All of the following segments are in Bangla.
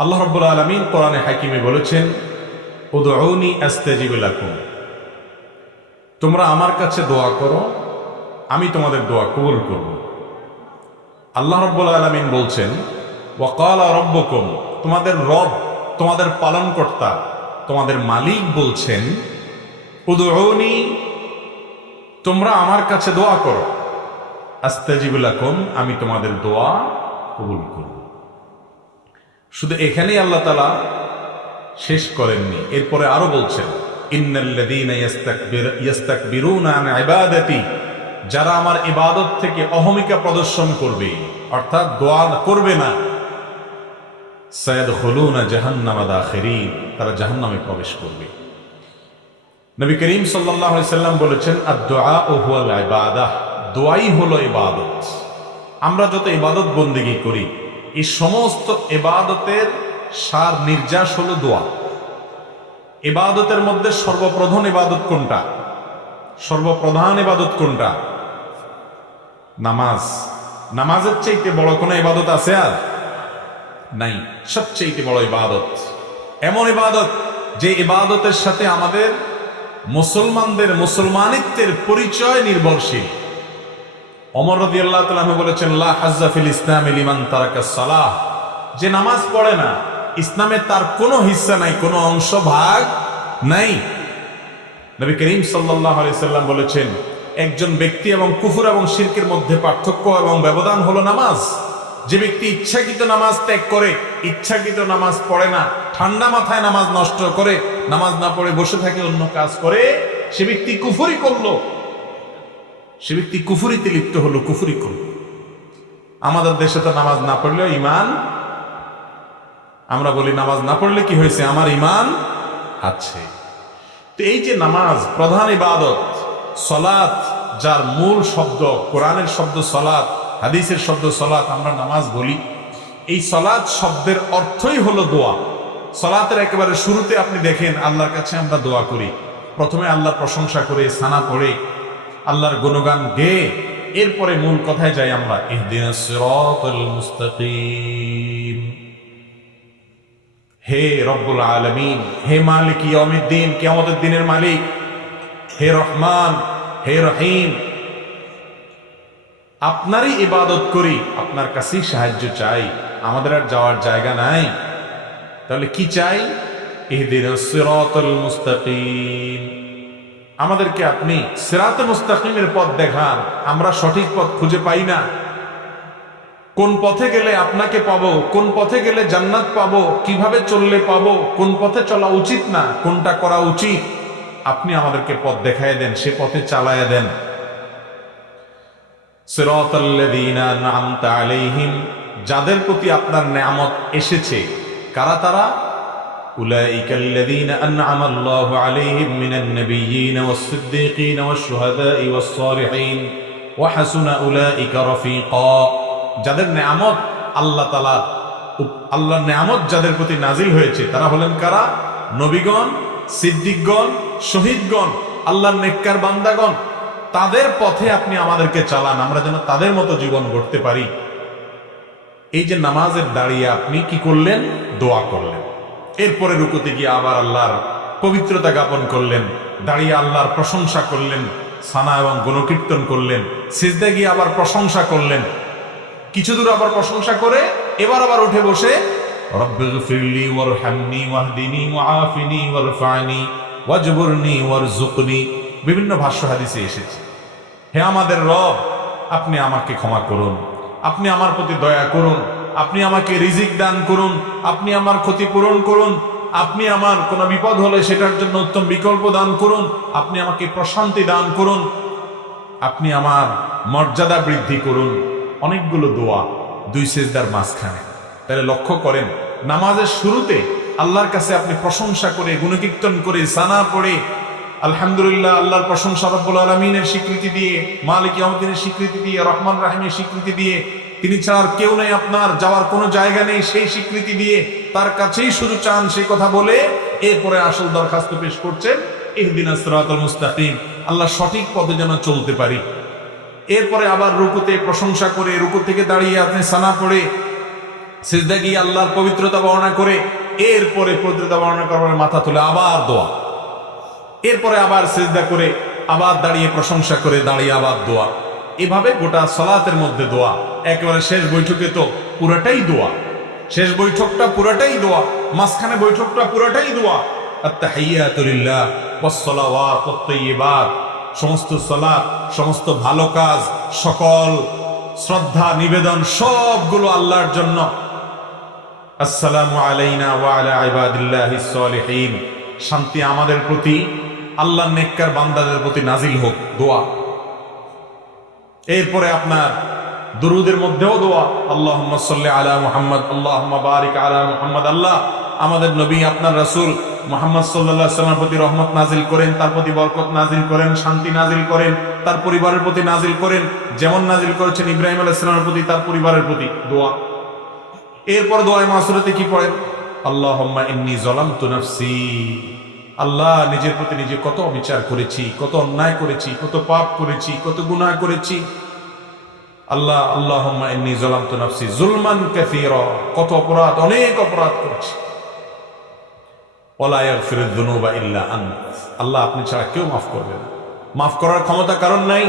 আল্লাহ রাব্বুল আলামিন কোরআনে হাকিমে বলেছেন, উদউনি আস্তাজিব লাকুম, তোমরা আমার কাছে দোয়া করো, আমি তোমাদের দোয়া কবুল করব। আল্লাহ রাব্বুল আলামিন বলছেন, ওয়া ক্বালা রাব্বুকুম, তোমাদের রব, তোমাদের পালনকর্তা, তোমাদের মালিক বলছেন, উদউনি, তোমরা আমার কাছে দোয়া করো, আস্তাজিব লাকুম, আমি তোমাদের দোয়া কবুল করব। শুধু এখানেই আল্লাহ তাআলা শেষ করেননি, এরপরে আরো বলছেন, ইন্নাল্লাযীনা ইস্তাকবিরুনা আন ইবাদাতি, যারা আমার ইবাদত থেকে অহমিকা প্রদর্শন করবে, অর্থাৎ দোয়া করবে না, সায়াদখুলুনা জাহান্নামা দাখিরিন, তারা জাহান্নামে প্রবেশ করবে। নবী করিম সাল্লাল্লাহু আলাইহি সাল্লাম বলেছেন, আদ-দুআউ হুয়াল ইবাদাহ, দোয়াই হলো ইবাদত। আমরা যত ইবাদত বন্দেগী করি, এই সমস্ত ইবাদতের সার নির্যাস হলো দোয়া। ইবাদতের মধ্যে সর্বপ্রধান ইবাদত কোনটা? সর্বপ্রধান ইবাদত কোনটা? নামাজ। নামাজের চাইতে বড় কোনো ইবাদত আছে আর নাই। সবচেয়ে বড় ইবাদত, এমন ইবাদত যে ইবাদতের সাথে আমাদের মুসলমানদের মুসলমানিত্বের পরিচয় নির্ভরশীল। ওমর রাদিয়াল্লাহু তাআলা আনহু বলেছেন, লা হাজ্জা ফিল ইসলামি লিমান তারাকাস সালাহ, যে নামাজ পড়ে না, ইসলামে তার কোনো হিস্সা নাই, কোনো অংশ ভাগ নাই। নবী করিম সাল্লাল্লাহু আলাইহি সাল্লাম বলেছেন, একজন ব্যক্তি এবং কুফর এবং শিরকের মধ্যে পার্থক্য এবং ব্যবধান হলো নামাজ। যে ব্যক্তি ইচ্ছাকৃত নামাজ ত্যাগ করে, ইচ্ছাকৃত নামাজ পড়ে না, ঠান্ডা মাথায় নামাজ নষ্ট করে, নামাজ না পড়ে বসে থাকে, অন্য কাজ করে, সে ব্যক্তি কুফরি করলো, সে ব্যক্তি কুফরিতে লিপ্ত হলো, কুফরি করলো। আমাদের দেশে তো নামাজ না পড়লেও ইমান, আমরা বলি নামাজ না পড়লে কি হয়েছে, আমার ইমান আছে। তো এই যে নামাজ প্রধান ইবাদত, সলাত, যার মূল শব্দ কোরআনের শব্দ সলাত, হাদিসের শব্দ সলাত, আমরা নামাজ বলি। এই সলাত শব্দের অর্থই হলো দোয়া। সলাতের একেবারে শুরুতে আপনি দেখেন আল্লাহর কাছে আমরা দোয়া করি, প্রথমে আল্লাহর প্রশংসা করে, সানা পড়ে, আল্লাহর গুণগান গেয়ে, এরপরে মূল কথায় যাই আমরা, ইহদিনাস সিরাতাল মুস্তাকিম। হে রব্বুল আলামিন, হে মালিক ইয়াউমিদ্দিন, কিয়ামতের দিনের মালিক, হে রহমান, হে রহিম, আপনারই ইবাদত করি, আপনার কাছেই সাহায্য চাই, আমাদের আর যাওয়ার জায়গা নাই। তাহলে কি চাই? ইহদিনাস সিরাতাল মুস্তাকিম, আমাদেরকে আপনি সিরাতে মুস্তাকিমের পথ দেখান। আমরা সঠিক পথ খুঁজে পাই না, কোন পথে গেলে আপনাকে পাবো, কোন পথে গেলে জান্নাত পাবো, কিভাবে চললে পাবো, কোন পথে চলা উচিত না, কোনটা করা উচিত, আপনি আমাদেরকে পথ দেখায় দেন, সে পথে চালায় দেন। সিরাতাল্লাযীনা আন'আমতা আলাইহিম, যাদের প্রতি আপনার নেয়ামত এসেছে, কারা তারা? উলাইকাল্লাযীনা আন'আমাল্লাহু আলাইহিম মিনান নাবিয়্যিনা ওয়াস-সিদ্দীকিনা ওয়াশ-শুহাদা'i ওয়াস-সালিহিন ওয়া হাসুনা উলাইকা রাফীকা, যাদের নেয়ামত আল্লাহর নেয়ামত যাদের প্রতি নাজিল হয়েছে, তারা হলেন কারা? নবীগণ, সিদ্দিকগণ, শহীদগণ, আল্লাহর নেককার বান্দাগণ। তাদের পথে আপনি আমাদেরকে চালান, আমরা যেন তাদের মতো জীবন গড়তে পারি। এই যে নামাজের দাঁড়িয়ে আপনি কি করলেন? দোয়া করলেন। এরপরে রুকুতে গিয়ে আবার আল্লাহর পবিত্রতা জ্ঞাপন করলেন, দাঁড়িয়ে আল্লাহর প্রশংসা করলেন, সানা এবং গুণকীর্তন করলেন, সিজদায় গিয়ে আবার প্রশংসা করলেন, কিছু দূর আবার প্রশংসা করে এবার আবার উঠে বসে রব্বিগফিরলি ওয়ারহামনি ওয়াহদিনি ওয়াআফিনি ওয়ারফা'নি ওয়াজবুরনি ওয়ারযুকনি, বিভিন্ন ভাষ্য হাদিসে এসেছে। হে আমাদের রব, আপনি আমাকে ক্ষমা করুন, আপনি আমার প্রতি দয়া করুন, আপনি আমাকে রিজিক দান করুন, আপনি আমার ক্ষতি পূরণ করুন, আপনি আমার কোনো বিপদ হলে সেটার জন্য উত্তম বিকল্প দান করুন, আপনি আমাকে প্রশান্তি দান করুন, আপনি আমার মর্যাদা বৃদ্ধি করুন। অনেকগুলো দোয়া দুই সিজদার মাঝখানে। তাহলে লক্ষ্য করেন, নামাজের শুরুতে আল্লাহর কাছে আপনি প্রশংসা করে, গুণকীর্তন করে, সানা পড়ে, আলহামদুলিল্লাহ, আল্লাহর প্রশংসা, রব্বুল আলামিনের স্বীকৃতি দিয়ে, মালিক ইয়াউমিদ্দিনের স্বীকৃতি দিয়ে, রহমান রাহিমের স্বীকৃতি দিয়ে, তিনি ছাড়া আর কেউ নেই, আপনার যাওয়ার কোনো জায়গা নেই, সেই স্বীকৃতি দিয়ে তার কাছেই শুধু চান, সেই কথা বলে এরপরে আসল দরখাস্ত পেশ করছেন, ইহদিনাস সিরাতাল মুস্তাকিম, আল্লাহ সঠিক পথে যেন চলতে পারি। এরপরে আবার রুকুতে প্রশংসা করে, রুকু থেকে দাঁড়িয়ে আপনি সানা পড়ে সিজদা গিয়ে আল্লাহর পবিত্রতা বর্ণনা করে এরপরে পবিত্রতা বর্ণনা করার মাথা তুলে আবার দোয়া, এরপরে আবার সিজদা করে আবার দাঁড়িয়ে প্রশংসা করে দাঁড়িয়ে আবার দোয়া। এভাবে গোটা সালাতের মধ্যে দোয়া। একেবারে শেষ বৈঠকে তো পুরাটাই দোয়া, শেষ বৈঠকটা পুরাটাই দোয়া, মাঝখানে বৈঠকটা পুরাটাই দোয়া। আত-তাহিয়াতু লিল্লাহ ওয়াস-সালাওয়াত ওয়াত-তাইয়্যিবাত, সমস্ত সালাত, সমস্ত ভালো কাজ, সকল শ্রদ্ধা নিবেদন সবগুলো আল্লাহর জন্য। আসসালামু আলাইনা ওয়া আলা ইবাদিল্লাহিস সালিহিন, শান্তি আমাদের প্রতি, আল্লাহর নেককার বান্দাদের প্রতি নাজিল হোক, দোয়া। এরপরে আপনার দুরুদের মধ্যেও দোয়া, আল্লাহুম্মা সাল্লি আলা মুহাম্মদ, আল্লাহুম্মা বারিক আলা মুহাম্মদ। আল্লাহ আমাদের নবী আপনার রাসূল মুহাম্মদ সাল্লাল্লাহু আলাইহি ওয়াসাল্লামের প্রতি রহমত নাজিল করেন, তার প্রতি বরকত নাজিল করেন, শান্তি নাজিল করেন, তার পরিবারের প্রতি নাজিল করেন, যেমন নাজিল করেছেন ইব্রাহিম আলাইহিস সালামের প্রতি, তার পরিবারের প্রতি, দোয়া। এরপর দোয়ায়ে মাসুরাতে কি পড়েন? আল্লাহুম্মা ইন্নী যালামতু নাফসি, আল্লাহ নিজের প্রতি নিজে কত অবিচার করেছি, কত অন্যায় করেছি, কত পাপ করেছি, কত গুনাহ করেছি। আল্লাহ আল্লাহুম্মা ইন্নী যালামতু নাফসি যুলমান কাসীরা, কত অপরাধ, অনেক অপরাধ করেছি। ওয়ালা ইয়াগফিরুয যুনুবা ইল্লা আনত, আল্লাহ আপনি ছাড়া কেউ মাফ করবে না, মাফ করার ক্ষমতা কারণ নাই।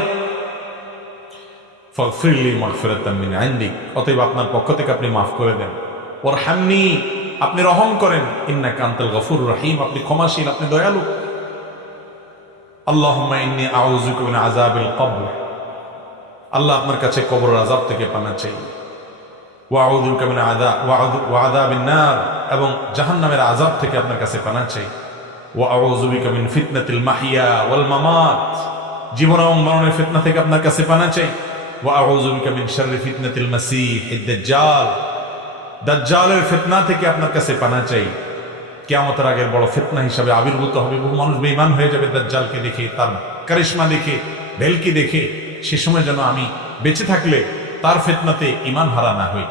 ফাগফিরলি মাগফিরাতাম মিন ইনদিক, অতএব আপনার পক্ষ থেকে আপনি মাফ করে দেন। ওয়ারহামনি, আপনি রহম করেন। ইন্নাকা আনতাল গফুরুর রহিম, আপনি ক্ষমাশীল, আপনি দয়ালু। আল্লাহুম্মা ইন্নী আউযুকা মিন আযাবিল কবর, আল্লাহ আপনার কাছে কবরের আযাব থেকে পানা চাই। ওয়া আউযু বিকা মিন আযাবিন নার, এবং জাহান্নামের আযাব থেকে আপনার কাছে পানা চাই। ওয়া আউযু বিকা মিন ফিতনাতিল মাহইয়া ওয়াল মামাত, জীবন এবং মরণের ফিতনা থেকে আপনার কাছে পানা চাই। ওয়া আউযু বিকা মিন শাররি ফিতনাতিল মাসীহিদ দাজ্জাল, দাজ্জালের ফিতনা থেকে আপনার কাছে পানা চাই। কিয়ামতের আগের বড় ফিতনা হিসাবে আবির্ভূত হবে, বহু মানুষ বেঈমান হয়ে যাবে দাজ্জালকে দেখে, তার কারিশমা দেখে, ভেলকি দেখে। সে সময় যেন আমি বেঁচে থাকলে তার ফিতনাতে ঈমান হারা না হই।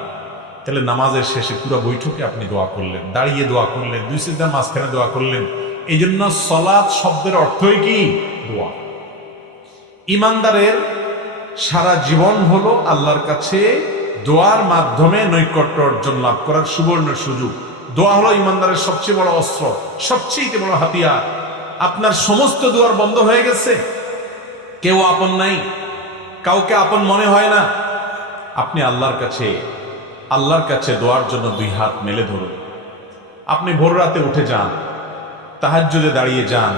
তাহলে নামাজের শেষে পুরো বৈঠকে আপনি দোয়া করলেন, দাঁড়িয়ে দোয়া করলেন, দুই সিজদার মাঝখানে দোয়া করলেন। এই জন্য সালাত শব্দের অর্থই কি? দোয়া। ঈমানদারের সারা জীবন হলো আল্লাহর কাছে দোয়ার মাধ্যমে নৈকট্য অর্জন লাভ করার সুবর্ণ সুযোগ। দোয়া হলো ঈমানদারের সবচেয়ে বড় অস্ত্র, সবচেয়ে বড় হাতিয়ার। আপনার সমস্ত দুয়ার বন্ধ হয়ে গেছে, কেউ আপন নাই, কাউকে আপন মনে হয় না। আপনি আল্লাহর কাছে দোয়ার জন্য দুই হাত মেলে ধরুন। আপনি ভোর রাতে উঠে যান, তাহাজ্জুদে দাঁড়িয়ে যান,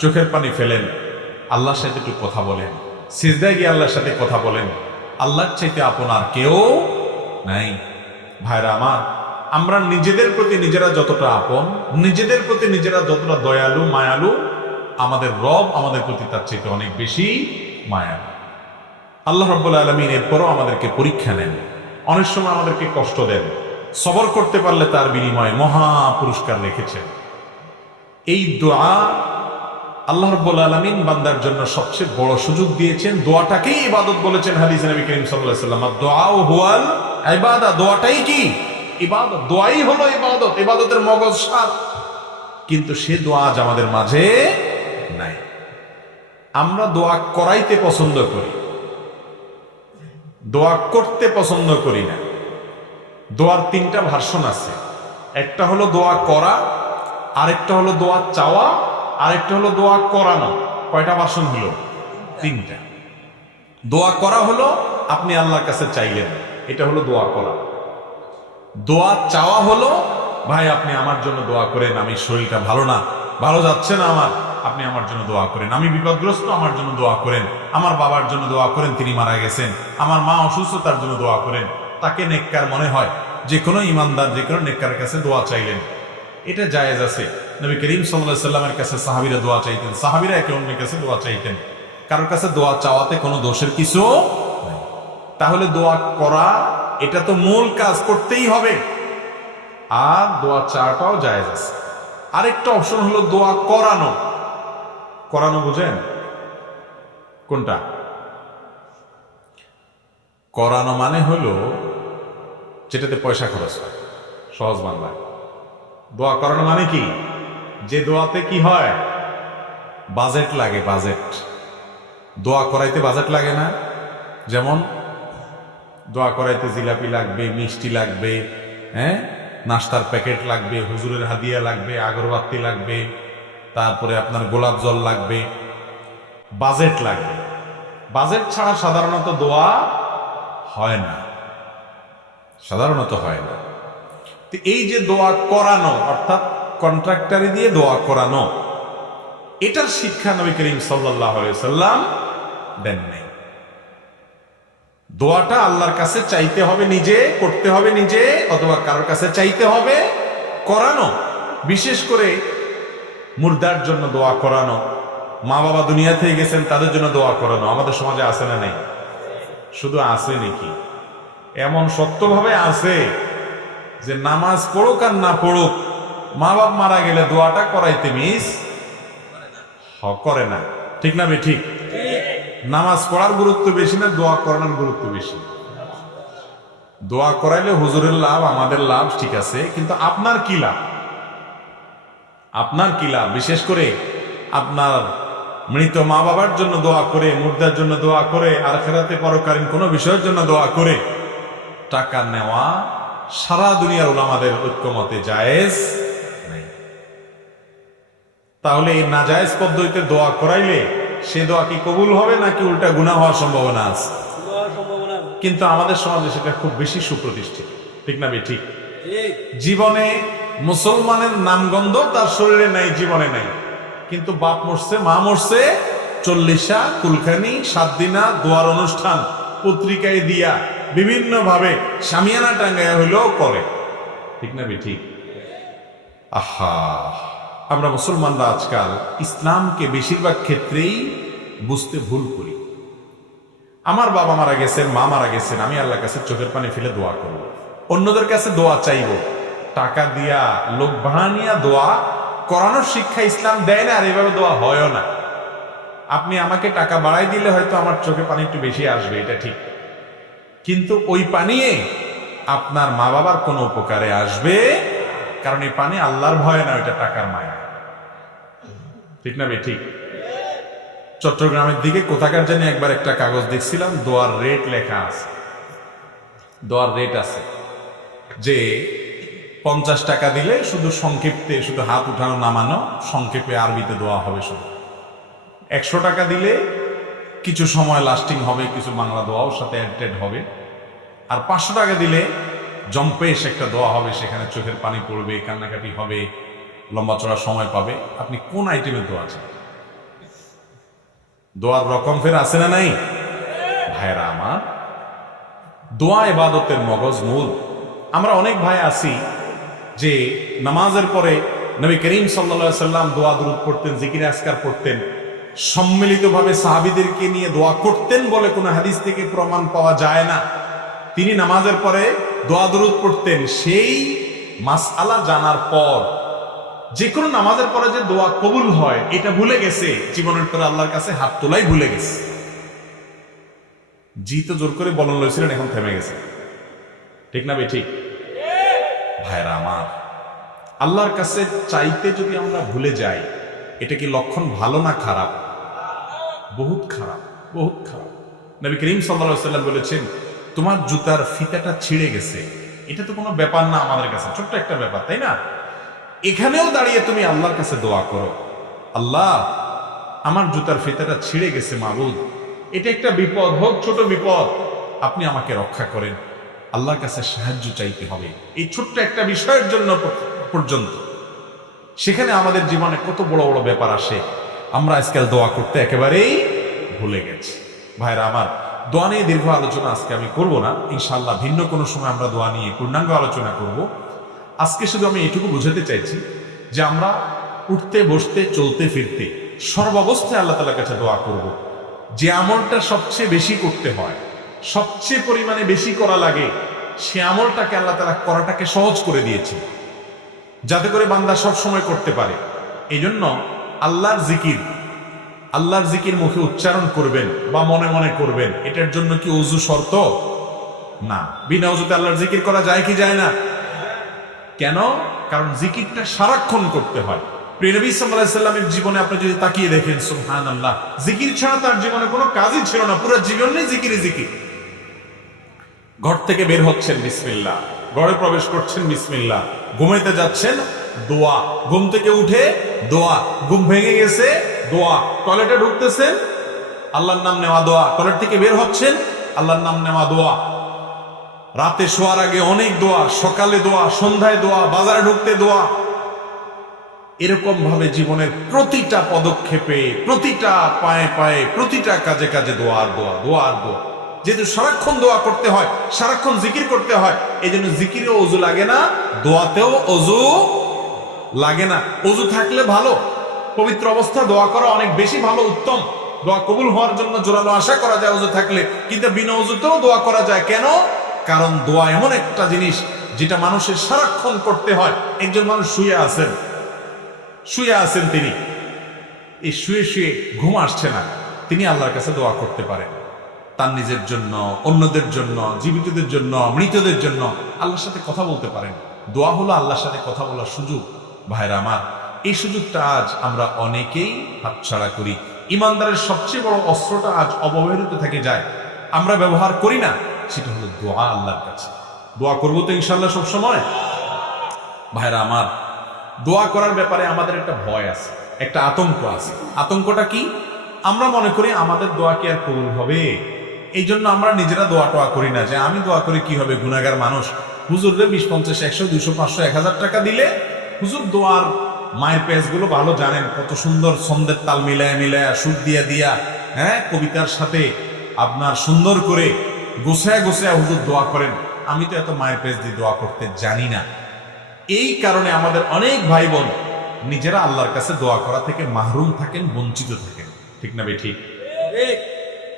চোখের পানি ফেলেন, আল্লাহর সাথে একটু কথা বলেন, সিজদায় গিয়ে আল্লাহর সাথে কথা বলেন। আল্লাহর চাইতে আপন আর কেউ নাই। ভাইরা আমার, আমরা নিজেদের প্রতি নিজেরা যতটা আপন, নিজেদের প্রতি নিজেরা যতটা দয়ালু মায়ালু, আমাদের রব আমাদের প্রতি তার চাইতে অনেক বেশি মায়ালু। আল্লাহ রাব্বুল আলামিন এরপরও আমাদেরকে পরীক্ষা নেন, অনেক সময় আমাদেরকে কষ্ট দেন। সবর করতে পারলে তার বিনিময়ে মহা পুরস্কার রেখেছেন। এই দোয়া আল্লাহ রাব্বুল আলামিন বান্দার জন্য সবচেয়ে বড় সুযোগ দিয়েছেন। দোয়াটাকেই ইবাদত বলেছেন হাদিসে নবী করিম সাল্লাল্লাহু আলাইহি ওয়াসাল্লাম, দুআউ হুয়াল ইবাদা, দোয়াটাই কি? ইবাদত। দোয়াই হলো ইবাদত, ইবাদতের মগজ সাত। কিন্তু সে দোয়া আজ আমাদের মাঝে নাই। আমরা দোয়া করাইতে পছন্দ করি, দোয়া করতে পছন্দ করি না। দোয়ার তিনটা ভার্সন আছে। একটা হলো দোয়া করা, আরেকটা হলো দোয়া চাওয়া, আরেকটা হলো দোয়া করানো। কয়টা ভার্সন হলো? তিনটা। দোয়া করা হলো আপনি আল্লাহর কাছে চাইলেন, এটা হলো দোয়া করা। দোয়া চাওয়া হলো, ভাই আপনি আমার জন্য দোয়া করেন, আমি শরীরটা ভালো না, ভালো যাচ্ছে না আমার, আপনি আমার জন্য দোয়া করেন। আমি বিপদগ্রস্ত, আমার জন্য দোয়া করেন। আমার বাবার জন্য দোয়া করেন, তিনি মারা গেছেন। আমার মা অসুস্থ, তার জন্য দোয়া করেন। তাকে নেককার মনে হয়। যে কোনো ইমানদার যে কোনো নেককারের কাছে দোয়া চাইলেন, এটা জায়েজ আছে। নবী করিম সাল্লাল্লাহু আলাইহি সাল্লামের কাছে সাহাবীরা দোয়া চাইতেন, সাহাবীরা একে অন্যের কাছে দোয়া চাইতেন। কারোর কাছে দোয়া চাওয়াতে কোনো দোষের কিছু নাই। তাহলে দোয়া করা এটা তো মূল কাজ, করতেই হবে। আর দোয়া চাওয়াটাও জায়েজ আছে। আরেকটা অপশন হলো দোয়া করানো। করানো বুঝেন কোনটা? করানো মানে হলো যেটাতে পয়সা খরচ হয়, সহজ বাংলায়। দোয়া করানো মানে কি? যে দোয়াতে কি হয়? বাজেট লাগে, বাজেট। দোয়া করাইতে বাজেট লাগে না? যেমন দোয়া করাইতে জিলাপি লাগবে, মিষ্টি লাগবে, হ্যাঁ, নাস্তার প্যাকেট লাগবে, হুজুরের হাদিয়া লাগবে, আগরবাতি লাগবে, তারপরে আপনার গোলাপ জল লাগবে, বাজেট লাগবে। বাজেট ছাড়া সাধারণত দোয়া হয় না, সাধারণত হয় না। তো এই যে দোয়া করানো, অর্থাৎ কন্ট্রাক্টারি দিয়ে দোয়া করানো, এটার শিক্ষা নবী করিম সাল্লাল্লাহু আলাইহি সাল্লাম দেন নাই। দোয়াটা আল্লাহর কাছে চাইতে হবে নিজে, করতে হবে নিজে, অথবা কারোর কাছে চাইতে হবে, করানো। বিশেষ করে মুর্দার জন্য দোয়া করানো, মা বাবা দুনিয়া থেকে গেছেন তাদের জন্য দোয়া করানো আমাদের সমাজে আছে না নেই? শুধু আছে নাকি, এমন সত্যভাবে আছে যে নামাজ পড়ুক আর না পড়ুক, মা বাপ মারা গেলে দোয়াটা করাইতে মিস করে না। ঠিক না? ঠিক। নামাজ পড়ার গুরুত্ব বেশি না দোয়া করানোর গুরুত্ব বেশি? দোয়া করাইলে হুজুরের লাভ, আমাদের লাভ, ঠিক আছে, কিন্তু আপনার কি লাভ? আপনার কি লাভ? বিশেষ করে আপনার মৃত মা বাবার জন্য দোয়া করে, মুর্দার জন্য দোয়া করে, আর আখিরাতে পরকালীন কোনো বিষয়ের জন্য দোয়া করে টাকা নেওয়া সারা দুনিয়ার উলামাদের ঐক্যমতে জায়েজ নেই। তাহলে এই নাজায়েজ পদ্ধতিতে দোয়া করাইলে সে দোয়া কি কবুল হবে নাকি উল্টা গুনাহ হওয়ার সম্ভাবনা আছে? কিন্তু আমাদের সমাজে সেটা খুব বেশি সুপ্রতিষ্ঠিত। ঠিক না? ঠিক। জীবনে মুসলমানের নামগন্ধ তার শরীরে নাই, জীবনে নাই, কিন্তু বাপ মরছে, মা মরছে, 40 কুলখানি, 7 দিনা দোয়ার অনুষ্ঠান পত্রিকায় দিয়া বিভিন্ন ভাবে শামিয়ানা টাঙ্গায়া হইলেও করে। ঠিক না? ঠিক। আহা, আমরা মুসলমানরা আজকাল ইসলামকে বেশিরভাগ ক্ষেত্রেই বুঝতে ভুল করি। আমার বাবা মারা গেছেন, মা মারা গেছেন, আমি আল্লাহর কাছে চোখের পানি ফেলে দোয়া করব, অন্যদের কাছে দোয়া চাইব, টাকা দিয়া লোক ভাড়া নিয়ে দোয়া করানোর শিক্ষা ইসলাম দেয় না, আর এভাবে দোয়া হয়ও না। আপনি আমাকে টাকা বাড়াই দিলে হয়তো আমার চোখে পানি একটু বেশি আসবে, এটা ঠিক, কিন্তু ওই পানিয়ে আপনার মা বাবার কোনো উপকারে আসবে, কারণ এই পানি আল্লাহর ভয় না, ওইটা টাকার মায়া। ঠিক না? ঠিক। চট্টগ্রামের দিকে কোথাকার জানি একবার একটা কাগজ দেখছিলাম, দোয়ার রেট লেখা আছে, দোয়ার রেট আছে যে 50 টাকা দিলে শুধু সংক্ষেপে, শুধু হাত উঠানো নামানো, সংক্ষেপে আরবিতে দোয়া হবে শুধু। 100 টাকা দিলে কিছু সময় লাস্টিং হবে, কিছু বাংলা দোয়াও সাথে অ্যাড হবে। আর 500 টাকা দিলে জম্পেশ একটা দোয়া হবে, সেখানে চোখের পানি পড়বে, কান্নাকাটি হবে, লম্বা চড়া সময় পাবে। আপনি কোন আইটেমের দোয়া চান? দোয়ার রকম ফের আছে না নাই? ভাইরা আমার, দোয়া ইবাদতের মগজ মূল। আমরা অনেক ভাই আছি যে নামাজের পরে নবী করিম সাল্লাল্লাহু আলাইহি সাল্লাম দোয়া দুরূদ পড়তেন, জিকির আজকার পড়তেন, সম্মিলিতভাবে সাহাবীদেরকে নিয়ে দোয়া করতেন বলে কোনো হাদিস থেকে প্রমাণ পাওয়া যায় না। তিনি নামাজের পরে দোয়া দুরূদ পড়তেন। সেই মাসআলা জানার পর যে কোনো নামাজের পরে যে দোয়া কবুল হয় এটা ভুলে গেছে, জীবনের পরে আল্লাহর কাছে হাত তোলাই ভুলে গেছে। জি তো জোর করে বলন লইছিলেন, এখন থেমে গেছে। ঠিক না? ঠিক। ভাইরা আমার, আল্লাহর কাছে চাইতে যদি আমরা ভুলে যাই, এটা কি লক্ষণ ভালো না খারাপ? বহুত খারাপ, বহুত খারাপ। নবী করিম সাল্লাল্লাহু আলাইহি ওয়াসাল্লাম বলেছেন, তোমার জুতার ফিতাটা ছিঁড়ে গেছে, এটা তো কোনো ব্যাপার না আমাদের কাছে, ছোট্ট একটা ব্যাপার, তাই না? এখানেও দাঁড়িয়ে তুমি আল্লাহর কাছে দোয়া করো, আল্লাহ আমার জুতার ফিতাটা ছিঁড়ে গেছে মাবুদ, এটা একটা বিপদ, হোক ছোট বিপদ, আপনি আমাকে রক্ষা করেন। আল্লাহর কাছে সাহায্য চাইতে হবে এই ছোট্ট একটা বিষয়ের জন্য পর্যন্ত। সেখানে আমাদের জীবনে কত বড় বড় ব্যাপার আসে, আমরা আজকাল দোয়া করতে একেবারেই ভুলে গেছি। ভাইরা আমার, দোয়া নিয়ে দীর্ঘ আলোচনা আজকে আমি করব না, ইনশাআল্লাহ ভিন্ন কোনো সময় আমরা দোয়া নিয়ে পূর্ণাঙ্গ আলোচনা করব। আজকে শুধু আমি এটুকু বুঝাতে চাইছি যে আমরা উঠতে বসতে চলতে ফিরতে সর্বাবস্থায় আল্লাহ তাআলার কাছে দোয়া করব। যে আমলটা সবচেয়ে বেশি করতে হয়, সবচেয়ে পরিমাণে বেশি করা লাগে, সে আমলটাকে আল্লাহ তাআলা করাটাকে সহজ করে দিয়েছে, যাতে করে বান্দা সব সময় করতে পারে। এই জন্য আল্লাহর জিকির মুখে উচ্চারণ করবেন বা মনে মনে করবেন, এটার জন্য কি ওযু শর্ত? না। বিনা ওযুতে আল্লাহর জিকির করা যায় কি যায় না? কেন? কারণ জিকিরটা সারাক্ষণ করতে হয়। প্রিয় নবী সাল্লাল্লাহু আলাইহি সাল্লামের জীবনে আপনি যদি তাকিয়ে দেখেন, সুবহানাল্লাহ, জিকির ছাড়া তার জীবনে কোনো কাজই ছিল না, পুরো জীবনেই জিকির। ঘর থেকে বের হচ্ছেন বিসমিল্লাহ, ঘরে প্রবেশ করছেন বিসমিল্লাহ, ঘুমাইতে যাচ্ছেন দোয়া, ঘুম থেকে উঠে দোয়া, ঘুম ভেঙে গেছে দোয়া, টয়লেটে ঢুকতেছেন আল্লাহর নাম নেওয়া দোয়া, টয়লেট থেকে বের হচ্ছেন আল্লাহর নাম নেওয়া দোয়া, রাতে শোয়ার আগে অনেক দোয়া, সকালে দোয়া, সন্ধ্যায় দোয়া, বাজারে ঢুকতে দোয়া। এরকম ভাবে জীবনের প্রতিটা পদক্ষেপে, প্রতিটা পায়ে পায়ে, প্রতিটা কাজে কাজে দোয়া আর দোয়া, দোয়া আর দোয়া। যেহেতু সারাক্ষণ দোয়া করতে হয়, সারাক্ষণ জিকির করতে হয়, এই জন্য জিকিরেও অজু লাগে না, দোয়াতেও অজু লাগে না। অজু থাকলে ভালো, পবিত্র অবস্থা দোয়া করা অনেক বেশি ভালো, উত্তম। দোয়া কবুল হওয়ার জন্য জোরালো আশা করা যায় অজু থাকলে, কিন্তু বিনা অজুতেও দোয়া করা যায়। কেন? কারণ দোয়া এমন একটা জিনিস যেটা মানুষের সারাক্ষণ করতে হয়। একজন মানুষ শুয়ে আছেন, তিনি এই শুয়ে শুয়ে ঘুম আসছে না, তিনি আল্লাহর কাছে দোয়া করতে পারেন, তার নিজের জন্য, অন্যদের জন্য, জীবিতদের জন্য, মৃতদের জন্য আল্লাহর সাথে কথা বলতে পারেন। দোয়া হলো আল্লাহর সাথে কথা বলার সুযোগ। ভাইরা আমার, এই সুযোগটা আজ আমরা অনেকেই হাতছাড়া করি। ইমানদারের সবচেয়ে বড় অস্ত্রটা আজ অবহেলিত থেকে যায়, আমরা ব্যবহার করি না, সেটা হলো দোয়া। আল্লাহর কাছে দোয়া করবো তো ইনশাল্লাহ সব সময়। ভাইরা আমার, দোয়া করার ব্যাপারে আমাদের একটা ভয় আছে, একটা আতঙ্ক আছে। আতঙ্কটা কি? আমরা মনে করি আমাদের দোয়া কি আর কবুল হবে, এই জন্য আমরা নিজেরা দোয়া টোয়া করি না, যে আমি দোয়া করি কি হবে, গুনাহগার মানুষ। হুজুরদের 20, 50, 100, 200, 500, 1000 টাকা দিলে হুজুর দোয়ার মায়ের পেজগুলো ভালো জানেন, কত সুন্দর ছন্দের তাল মিলায় মিলায়, সুর দিয়া দিয়া, হ্যাঁ, কবিতার সাথে আপনার সুন্দর করে গোছায় গোছায় হুজুর দোয়া করেন। আমি তো এত মায়ের পেজ দিয়ে দোয়া করতে জানি না। এই কারণে আমাদের অনেক ভাই বোন নিজেরা আল্লাহর কাছে দোয়া করা থেকে মাহরুম থাকেন, বঞ্চিত থাকেন। ঠিক না বেঠিক?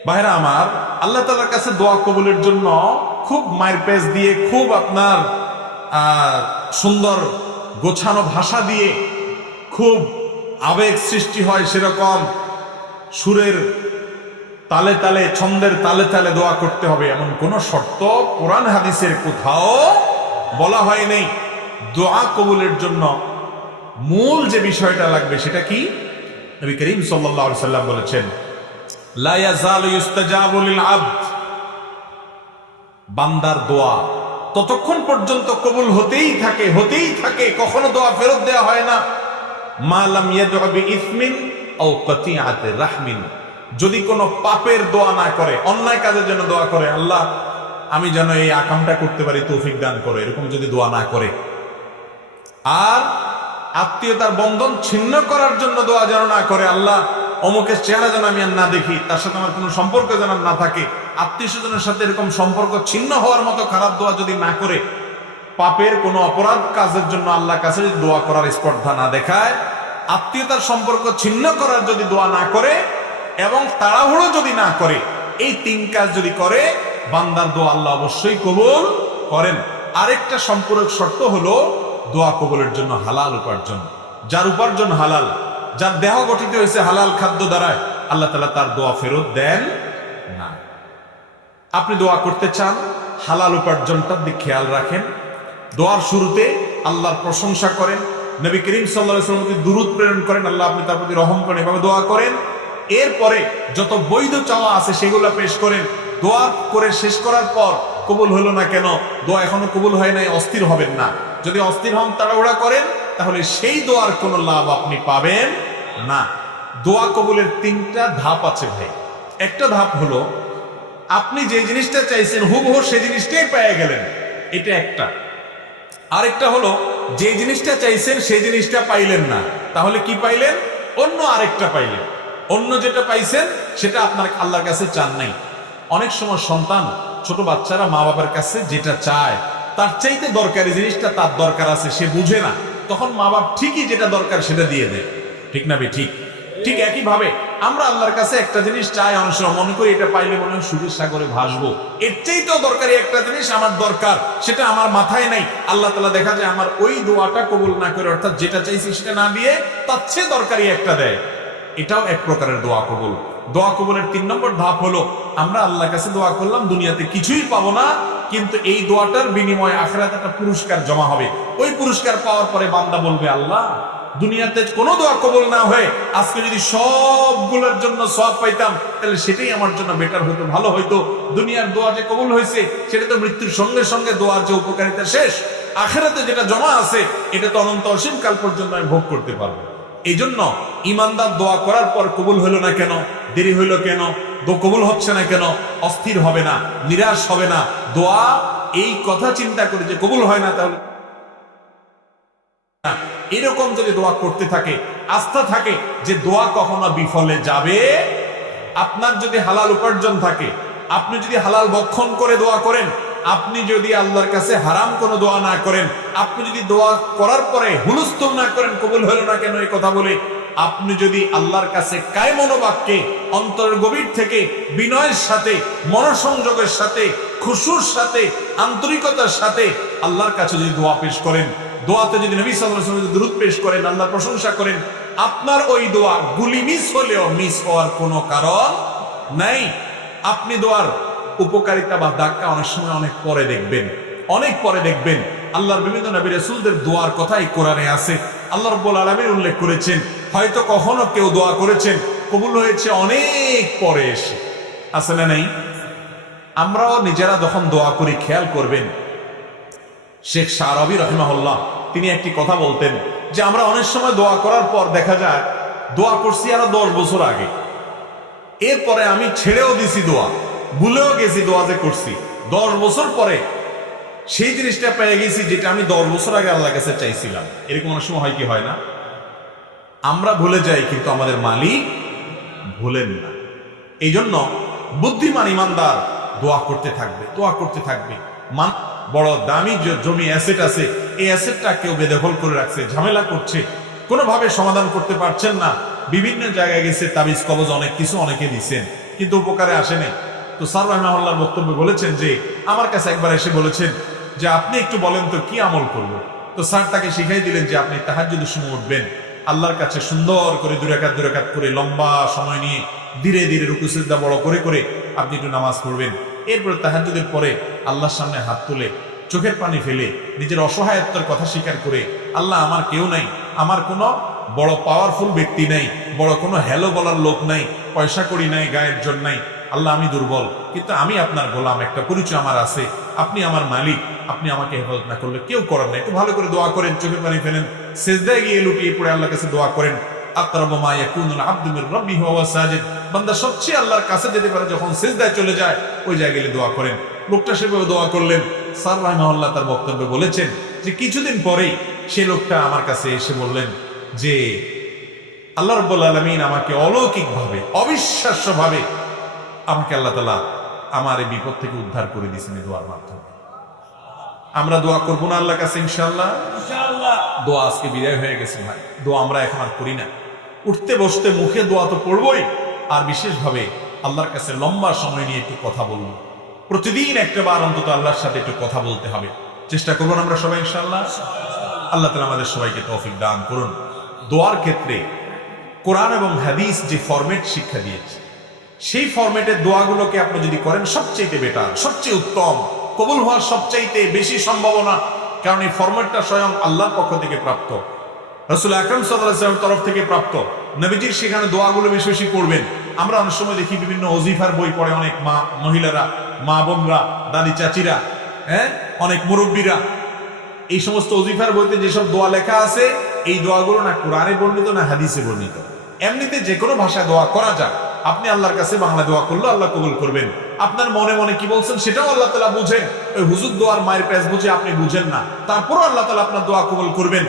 ভাইরা আমার, আল্লাহ তাআলার কাছে দোয়া কবুলের জন্য খুব মায়ের পেজ দিয়ে, খুব আপনার সুন্দর গোছানো ভাষা দিয়ে, খুব আবেগ সৃষ্টি হয় সেরকম সুরের তালে তালে, ছন্দের তালে তালে দোয়া করতে হবে, এমন কোন শর্ত কোরআন হাদিসের কোথাও বলা হয় নাই। দোয়া কবুলের জন্য মূল যে বিষয়টা লাগবে সেটা কি? নবী করিম সাল্লাল্লাহু আলাইহি সাল্লাম বলেছেন, লা ইয়াজালু ইস্তাজাবু লিল আবদ, বান্দার দোয়া ততক্ষণ পর্যন্ত কবুল হতেই থাকে, কখনো দোয়া ফেরত দেওয়া হয় না। মা লাম ইয়াদউ বিইসমিন আও কাতিআতি রাহমিন, যদি কোনো পাপের দোয়া না করে, অন্যায় কাজের জন্য দোয়া করে, আল্লাহ আমি যেন এই আকামটা করতে পারি, তৌফিক দান করো, এরকম যদি দোয়া না করে, আর আত্মীয়তার বন্ধন ছিন্ন করার জন্য দোয়া যেন না করে, আল্লাহ অমুকের চেহারা যেন আমি আর না দেখি, তার সাথে আমার কোনো সম্পর্ক যেন না থাকে, আত্মীয় স্বজনের সাথে এরকম সম্পর্ক ছিন্ন হওয়ার মতো খারাপ দোয়া যদি না করে, পাপের কোনো অপরাধ কাজের জন্য আল্লাহর কাছে যদি দোয়া করার স্পর্ধা না দেখায়, আত্মীয়তার সম্পর্ক ছিন্ন করার যদি দোয়া না করে, এবং তাড়াহুড়ো যদি না করে, এই 3 কাজ যদি করে, বান্দার দোয়া আল্লাহ অবশ্যই কবুল করেন। আরেকটা সম্পূরক শর্ত হলো দোয়া কবুলের জন্য হালাল উপার্জন। যার উপার্জন হালাল, যার দেহ গঠিত হয়েছে হালাল খাদ্য দ্বারায়, আল্লাহ তাআলা তার দোয়া ফেরত দেন না। আপনি দোয়া করতে চান, হালাল উপার্জনটার দিকে খেয়াল রাখেন। দোয়ার শুরুতে আল্লাহর প্রশংসা করেন, নবী করিম সাল্লাল্লাহু আলাইহি ওয়াসাল্লাম দরুদ প্রেরণ করেন, আল্লাহ আপনি তার প্রতি রহম করেন, এভাবে দোয়া করেন। এরপরে যত বৈধ চাওয়া আছে সেগুলো পেশ করেন। দোয়া করে শেষ করার পর কবুল হলো না কেন, দোয়া এখনো কবুল হয় নাই, অস্থির হবেন না। যদি অস্থির হন, তাড়াহুড়া করেন, তাহলে সেই দোয়ার কোনো লাভ আপনি পাবেন না। দোয়া কবুলের 3টা ধাপ আছে ভাই। একটা ধাপ হলো আপনি যে জিনিসটা চাইছেন হুবহু সেই জিনিসটাই পেয়ে গেলেন, এটা একটা। আরেকটা হলো যে জিনিসটা চাইছেন সেই জিনিসটা পাইলেন না, তাহলে কি পাইলেন? অন্য আরেকটা পাইলেন। অন্য যেটা পাইছেন সেটা আপনার আল্লাহর কাছে চান নাই। অনেক সময় সন্তান, ছোট বাচ্চারা মা বাবার কাছে যেটা চায়, তার চাইতে দরকারি জিনিসটা তার দরকার আছে, সে বুঝে না, তখন মা বাপ ঠিকই যেটা দরকার সেটা দিয়ে দেয়। ঠিক না ঠিক? ঠিক একইভাবে আমরা আল্লাহর কাছে একটা জিনিস চাই, অনেক সময় মনে করি এটা পাইলে মনে হয় সুখের সাগরে ভাসবো, এর চাইতেও দরকারি একটা জিনিস আমার দরকার, সেটা আমার মাথায় নাই। আল্লাহ তাআলা দেখা যায় আমার ওই দোয়াটা কবুল না করে, অর্থাৎ যেটা চাইছি সেটা না দিয়ে তার চেয়ে দরকারি একটা দেয়। এটাও এক প্রকারের দোয়া কবুল। দোয়া কবুলের 3 নম্বর ধাপ হলো আমরা আল্লাহর কাছে দোয়া করলাম, দুনিয়াতে কিছুই পাবো না, কিন্তু এই দোয়াটার বিনিময়ে আখিরাতে একটা পুরস্কার জমা হবে। ওই পুরস্কার পাওয়ার পরে বান্দা বলবে, আল্লাহ দুনিয়াতে কোনো দোয়া কবুল না হয়ে আজকে যদি সবগুলোর জন্য সওয়াব পাইতাম তাহলে সেটাই আমার জন্য বেটার হতো, ভালো হইতো। দুনিয়ার দোয়া যে কবুল হয়েছে সেটা তো মৃত্যুর সঙ্গে সঙ্গে দোয়ার যে উপকারিতা শেষ, আখিরাতে যেটা জমা আছে এটা তো অনন্ত অসীম কাল পর্যন্ত আমি ভোগ করতে পারবো। এই জন্য ইমানদার দোয়া করার পর কবুল হইল না কেন, দেরি হইল কেন, কবুল হচ্ছে না কেন, অস্থির হবে না, নিরাশ হবে না। দোয়া এই কথা চিন্তা করে যে কবুল হয় না, তাহলে এরকম যদি দোয়া করতে থাকে, আস্থা থাকে যে দোয়া কখনো বিফলে যাবে। আপনার যদি হালাল উপার্জন থাকে, আপনি যদি হালাল ভক্ষণ করে দোয়া করেন, আপনি যদি আল্লাহর কাছে হারাম কোনো দোয়া না করেন, আপনি যদি দোয়া করার পরে হুলস্থুল না করেন কবুল হলো না কেন এই কথা বলে, আপনি যদি আল্লাহর কাছে কায় মনোবাক্যে অন্তরের গভীর থেকে বিনয়ের সাথে, মনোসংযোগের সাথে, খুশুর সাথে, আন্তরিকতার সাথে আল্লাহর কাছে যদি দোয়া পেশ করেন, দোয়াতে যদি নবী সাল্লাল্লাহু আলাইহি ওয়াসাল্লাম দুরূদ পেশ করেন, আল্লাহর প্রশংসা করেন, আপনার ওই দোয়া গুলি মিস হলেও মিস হওয়ার কোনো কারণ নাই। আপনি দোয়ার উপকারিতা বা ধাক্কা অনেক সময় অনেক পরে দেখবেন, অনেক পরে দেখবেন। আল্লাহর বিভিন্ন নবী রাসূলদের দোয়ার কথাই কোরআনে আছে। আল্লাহ রাব্বুল আলামিন উল্লেখ করেছেন, হয়তো কখনো কেউ দোয়া করেছেন কবুল হয়েছে অনেক পরে এসে, আছে না নাই? আমরাও নিজেরা যখন দোয়া করি খেয়াল করবেন, শেখ শাহরবি রাহিমাহুল্লাহ তিনি একটি কথা বলতেন যে আমরা অনেক সময় দোয়া করার পর দেখা যায় দোয়া করছি আরো 10 বছর আগে, এরপরে আমি ছেড়েও দিছি দোয়া, ভুলেও গেছি দোয়া যে করছি, 10 বছর পরে সেই জিনিসটা পেয়ে গেছি যেটা আমি 10 বছর আগে আল্লাহর কাছে চাইছিলাম। এরকম অনেক সময় হয় কি হয় না? আমরা ভুলে যাই কিন্তু আমাদের মালিক ভুলেন না। এই জন্য বুদ্ধিমান ইমানদার দোয়া করতে থাকবে, দোয়া করতে থাকবে। বড় দামি জমি অ্যাসেট আছে, এই অ্যাসেটটা কেউ বেদখল করে রাখছে, ঝামেলা করছে, কোনোভাবে সমাধান করতে পারছেন না, বিভিন্ন জায়গায় গেছে, তাবিজ কবজ অনেক কিছু অনেকে দিচ্ছেন কিন্তু উপকারে আসেনি। তো স্যার রাহিমাহুল্লাহর বক্তব্য বলেছেন যে আমার কাছে একবার এসে বলেছেন যে আপনি একটু বলেন তো কি আমল করব। তো স্যার তাকে শিখাই দিলেন যে আপনি তাহাজ্জুদের সময় উঠবেন, আল্লাহর কাছে সুন্দর করে 2 রাকাত করে লম্বা সময় নিয়ে ধীরে ধীরে রুকু সিজদা বড় করে করে আপনি একটু নামাজ পড়বেন। এরপরে তাহাজ্জুদের পরে আল্লাহর সামনে হাত তুলে চোখের পানি ফেলে নিজের অসহায়ত্বের কথা স্বীকার করে, আল্লাহ আমার কেউ নাই, আমার কোনো বড় পাওয়ারফুল ব্যক্তি নাই, বড় কোনো হ্যালো বলার লোক নাই, পয়সা করি নাই, গায়ের জোর নাই, আল্লাহ আমি দুর্বল, কিন্তু আমি আপনার গোলাম, একটা পরিচয় আমার আছে, আপনি আমার মালিক, আপনি আমাকে হেফাজত না করলে কেউ করার নাই। একটু ভালো করে দোয়া করেন, চোখের পানি ফেলেন, সিজদায় গিয়ে লুটিয়ে পড়ে আল্লাহর কাছে দোয়া করেন। আকরাবু মা ইয়াকুনুল আবদু মির রাব্বিহি ওয়া হুয়া সাজিদ, বান্দা সবচেয়ে আল্লাহর কাছে যেতে পারে যখন সিজদায় চলে যায়, ওই জায়গায় গেলে দোয়া করেন। লোকটা সেভাবে দোয়া করলেন। স্যার রাহিমাহুল্লাহ তার বক্তব্যে বলেছেন যে কিছুদিন পরেই সে লোকটা আমার কাছে এসে বললেন যে আল্লাহ রাব্বুল আলামিন আমাকে অলৌকিকভাবে, অবিশ্বাস্যভাবে আমাকে আল্লাহ তাআলা আমার এই বিপদ থেকে উদ্ধার করে দিয়েছেন এই দোয়ার মাধ্যমে। আমরা দোয়া করবো না আল্লাহর কাছে ইনশাআল্লাহ? ইনশাআল্লাহ। দোয়া আজকে বিদায় হয়ে গেছে ভাই, দোয়া আমরা এখন আর করি না। উঠতে বসতে মুখে দোয়া তো পড়বই, আর বিশেষভাবে আল্লাহর কাছে লম্বা সময় নিয়ে একটু কথা বলবো। প্রতিদিন একটা বার অন্তত আল্লাহর সাথে একটু কথা বলতে হবে, চেষ্টা করবো না আমরা সবাই ইনশাআল্লাহ? আল্লাহ তাআলা আমাদের সবাইকে তৌফিক দান করুন। দোয়ার ক্ষেত্রে কোরআন এবং হাদিস যে ফরম্যাট শিক্ষা দিয়েছে, সেই ফরম্যাটের দোয়াগুলোকে আপনি যদি করেন সবচেয়ে বেটার, সবচেয়ে উত্তম, কবুল হওয়ার সবচাইতে বেশি সম্ভাবনা, কারণ এই ফরম্যাটটা স্বয়ং আল্লাহর পক্ষ থেকে প্রাপ্ত, রাসূল আকরাম সাল্লাল্লাহু আলাইহি ওয়াসাল্লামের তরফ থেকে প্রাপ্ত। নবীজির সেখানে দোয়াগুলো বেশি বেশি পড়বেন। আমরা অনেক সময় দেখি বিভিন্ন ওজিফার বই পড়ে অনেক মা মহিলারা, মা বোনরা, দাদি চাচিরা, অনেক মুরব্বীরা, এই সমস্ত ওজিফার বইতে যেসব দোয়া লেখা আছে, এই দোয়াগুলো না কোরআনে বর্ণিত না হাদিসে বর্ণিত। এমনিতে যে কোনো ভাষায় দোয়া করা যায়। আপনি আল্লাহর কাছে বাংলা দোয়া করলে আল্লাহ কবুল করবেন। আপনার মনে মনে কি বলছেন সেটাও আল্লাহ তাআলা বুঝেন। ওই হুজুর দোয়ার মায়ের প্যাচ বুঝে আপনি বুঝেন না, তারপরও আল্লাহ তাআলা আপনার দোয়া কবুল করবেন।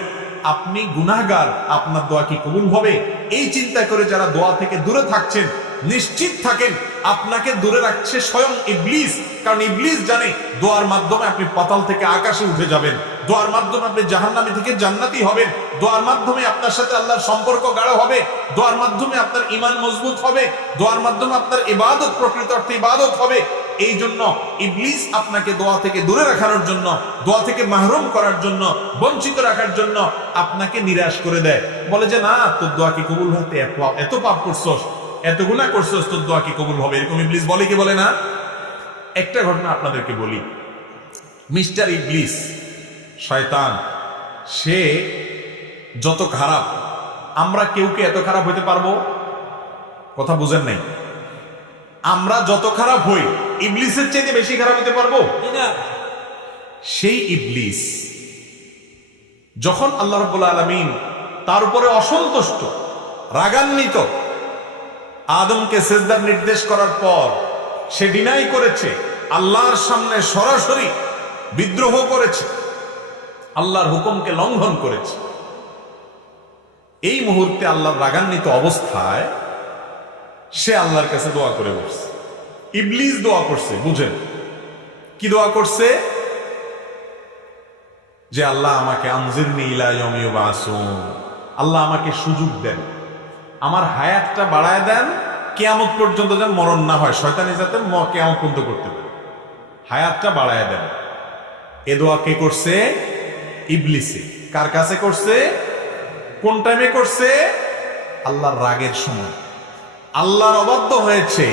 আপনি গুনাহগার, আপনার দোয়া কি কবুল হবে এই চিন্তা করে যারা দোয়া থেকে দূরে থাকছেন, নিশ্চিত থাকেন আপনাকে দূরে রাখছে স্বয়ং ইবলিস। কারণ ইবলিস জানে দোয়ার মাধ্যমে আপনি পাতাল থেকে আকাশে উঠে যাবেন, দোয়ার মাধ্যমে আপনি জাহান্নামী থেকে জান্নাতি হবেন, দোয়ার মাধ্যমে আপনার সাথে আল্লাহর সম্পর্ক গাঢ় হবে, দোয়ার মাধ্যমে আপনার ঈমান মজবুত হবে, দোয়ার মাধ্যমে আপনার ইবাদত প্রকৃত অর্থে ইবাদত হবে। এই জন্য ইবলিস আপনাকে দোয়া থেকে দূরে রাখার জন্য, দোয়া থেকে মাহরুম করার জন্য, বঞ্চিত রাখার জন্য আপনাকে নিরাশ করে দেয়। বলে যে না, তোর দোয়া কি কবুল হতে, এত পাপ করছস, এত গুনাহ করছস, তোর দোয়া কি কবুল হবে? এরকম ইবলিস বলে কি বলে না? একটা ঘটনা আপনাদেরকে বলি। মিস্টার ইবলিস, শয়তান, সে যত খারাপ, আমরা কেউ কি এত খারাপ হইতে পারবো? কথা বুঝেন নাই? আমরা যত খারাপ হই ইবলিসের চাইতে বেশি খারাপ হতে পারবো না। সেই ইবলিস যখন আল্লাহ রাব্বুল আলামিন তার উপরে অসন্তুষ্ট, রাগান্বিত, আদমকে সিজদার নির্দেশ করার পর সে ডিনাই করেছে, আল্লাহর সামনে সরাসরি বিদ্রোহ করেছে, আল্লাহর হুকুমকে লঙ্ঘন করেছে। এই মুহূর্তে আল্লাহর রাগান্বিত অবস্থায় সে আল্লাহর কাছে দোয়া করে বসছে। ইবলিস দোয়া করছে, বুঝেন কি দোয়া করছে? যে আল্লাহ আমাকে আনজিরনি ইলা ইয়াউমি ইউবাসুন, আল্লাহ আমাকে সুযোগ দেন, আমার হায়াতটা বাড়ায় দেন, কিয়ামত পর্যন্ত যেন মরণ না হয়, শয়তানি যাতে কিয়ামত পর্যন্ত করতে পারে, হায়াতটা বাড়ায় দেন। এ দোয়া কে করছে? ইবলিসে। কার কাছে করছে? কোন টাইমে করছে? আল্লাহর রাগের সময়। আল্লাহর অবাধ্য হয়েছে,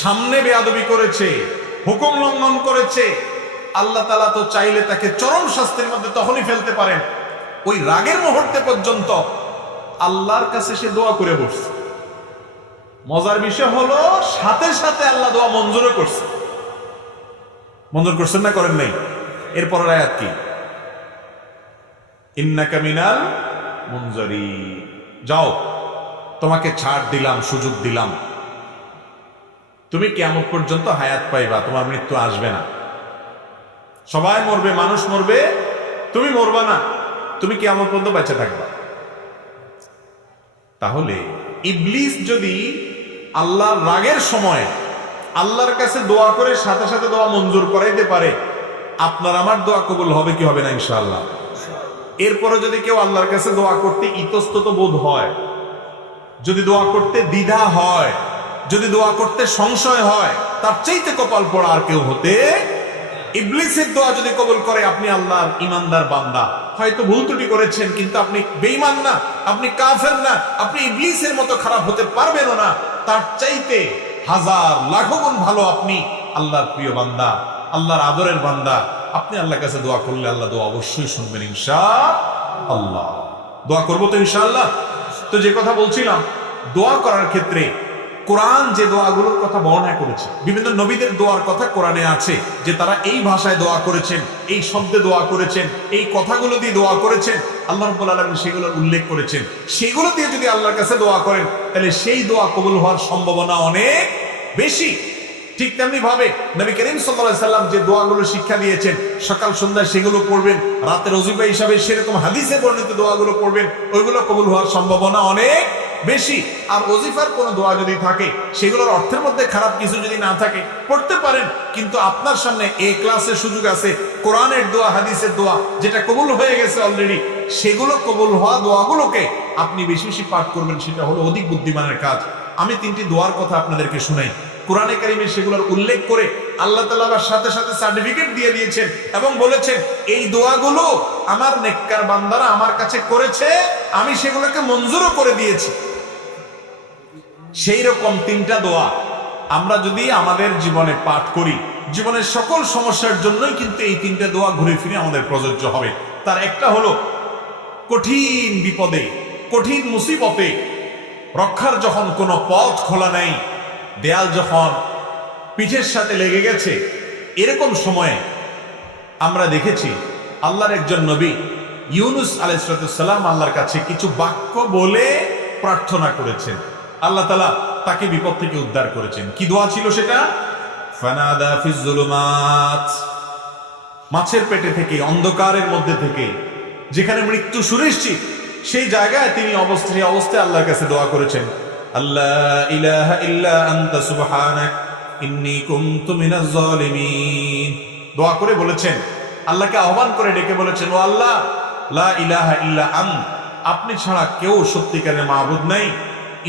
সামনে বেয়াদবি করেছে, হুকুম লঙ্ঘন করেছে। আল্লাহ তাআলা তো চাইলে তাকে চরম শাস্তির মধ্যে তখনই ফেলতে পারেন। ওই রাগের মুহূর্তে পর্যন্ত আল্লাহর কাছে সে দোয়া করে বসছে। মজার বিষয় হলো সাথে সাথে আল্লাহ দোয়া মঞ্জুরও করছে। মঞ্জুর করছেন না করেন নাই? এরপরের আয়াত কি? ইন্নাকা মিনাল মুনজারিন, যাও তোমাকে ছাড় দিলাম, সুযোগ দিলাম, তুমি কিয়ামত পর্যন্ত হায়াত পাইবা, তোমার মৃত্যু আসবে না। সবাই মরবে, মানুষ মরবে, তুমি মরবা না, তুমি কিয়ামত পর্যন্ত বেঁচে থাকবা। তাহলে ইবলিস যদি আল্লাহর রাগের সময় আল্লাহর কাছে দোয়া করে সাথে সাথে দোয়া মঞ্জুর করাইতে পারে, আপনার আমার দোয়া কবুল হবে কি হবে না? ইনশাআল্লাহ। এরপরে যদি কেউ আল্লাহর কাছে দোয়া করতে ইতস্তত বোধ হয়, যদি দোয়া করতে দ্বিধা হয়, যদি দোয়া করতে সংশয় হয়, তার চাইতে কপাল পড়া আর কেউ হতে। ইবলিসের দোয়া যদি কবুল করে, আপনি আল্লাহর ইমানদার বান্দা, হয়তো ভুল ত্রুটি করেছেন, কিন্তু আপনি বেঈমান না, আপনি কাফের না, আপনি ইবলিসের মতো খারাপ হতে পারবেন না। তার চাইতে হাজার লাখো গুণ ভালো আপনি আল্লাহর প্রিয় বান্দা, আল্লাহর আদরের বান্দা। আপনি আল্লাহর কাছে দোয়া করলে আল্লাহ দোয়া অবশ্যই শুনবেন ইনশাআল্লাহ। দোয়া করবো তো ইনশাআল্লাহ। তো যে কথা বলছিলাম, দোয়া করার ক্ষেত্রে কোরআন যে দোয়াগুলোর কথা বর্ণনা করেছে, বিভিন্ন নবীদের দোয়ার কথা কোরআনে আছে, যে তারা এই ভাষায় দোয়া করেছেন, এই শব্দে দোয়া করেছেন, এই কথাগুলো দিয়ে দোয়া করেছেন, আল্লাহ রাব্বুল আলামিন সেগুলোর উল্লেখ করেছেন। সেগুলো দিয়ে যদি আল্লাহর কাছে দোয়া করেন, তাহলে সেই দোয়া কবুল হওয়ার সম্ভাবনা অনেক বেশি। ঠিক তেমনি ভাবে নবী করিম সাল্লাল্লাহু আলাইহি সাল্লাম যে দোয়াগুলো শিক্ষা দিয়েছেন, সকাল সন্ধ্যা সেগুলো পড়বেন, রাতের ওজিফা হিসাবে সেরকম হাদিসে বর্ণিত দোয়াগুলো পড়বেন, ওইগুলো কবুল হওয়ার সম্ভাবনা অনেক বেশি। আর ওজিফার কোন দোয়া যদি থাকে, সেগুলোর অর্থের মধ্যে খারাপ কিছু যদি না থাকে, পড়তে পারেন, কিন্তু আপনার সামনে এ ক্লাসের সুযোগ আছে, কোরআনের দোয়া, হাদিসের দোয়া যেটা কবুল হয়ে গেছে অলরেডি, সেগুলো কবুল হওয়া দোয়াগুলোকে আপনি বেশি বেশি পাঠ করবেন, সেটা হলো অধিক বুদ্ধিমানের কাজ। আমি তিনটি দোয়ার কথা আপনাদেরকে শুনাই। কোরআনে কারিমে সেগুলোর উল্লেখ করে আল্লাহ তাআলা আবার সাথে সাথে সার্টিফিকেট দিয়ে দিয়েছেন এবং বলেছেন, এই দোয়াগুলো আমার নেককার বান্দারা আমার কাছে করেছে, আমি সেগুলোকে মঞ্জুরও করে দিয়েছি। সেই রকম তিনটা দোয়া আমরা যদি আমাদের জীবনে পাঠ করি, জীবনের সকল সমস্যার জন্যই কিন্তু এই তিনটা দোয়া ঘুরে ফিরে আমাদের প্রযোজ্য হবে। তার একটা হলো কঠিন বিপদে, কঠিন মুসিবতে রক্ষার যখন কোনো পথ খোলা নেই, দেয়াল যখন পিঠের সাথে লেগে গেছে, এরকম সময়ে আমরা দেখেছি আল্লাহর একজন নবী ইউনুস আলাইহিস সালাম আল্লাহর কাছে কিছু বাক্য বলে প্রার্থনা করেছেন। আল্লাহ তাআলা তাকে বিপদ থেকে উদ্ধার করেছেন। কি দোয়া ছিল সেটা? ফানাদা ফিজ যুলুমাত, মাছের পেটে থেকে, অন্ধকারের মধ্যে থেকে, যেখানে মৃত্যু সুনিশ্চিত, সেই জায়গায় তিনি অবস্থায় আল্লাহর কাছে দোয়া করেছেন, আল্লাহ ইলাহা ইল্লা আনতা সুবহানাক ইন্নী কুনতু মিনাজ জালিমিন। দোয়া করে বলেছেন, আল্লাহকে আহ্বান করে ডেকে বলেছেন, ও আল্লাহ, লা ইলাহা ইল্লা আন্ত, আপনি ছাড়া কেউ সত্যিকারের মাবুদ নাই,